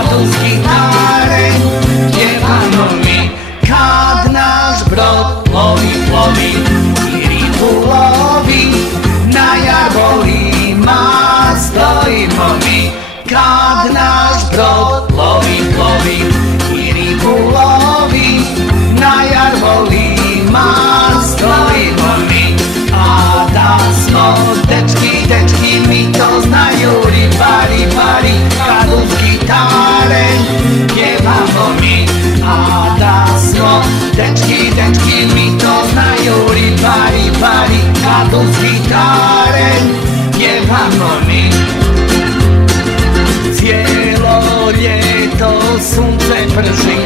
kadu z gitary śpiewano mi. Kad nasz brod lowi i rybułowi na jarboli ma stoimy mi. Kad nasz brod lovi i rybułowi na jarboli ma stoimy mi. A da smo dečki mi to znaju, ribari kadu z gitare pjevamo mi. A da smo dečki mi to znaju, ribari kadu z gitare pjevamo mi. Cijelo ljeto sunce prži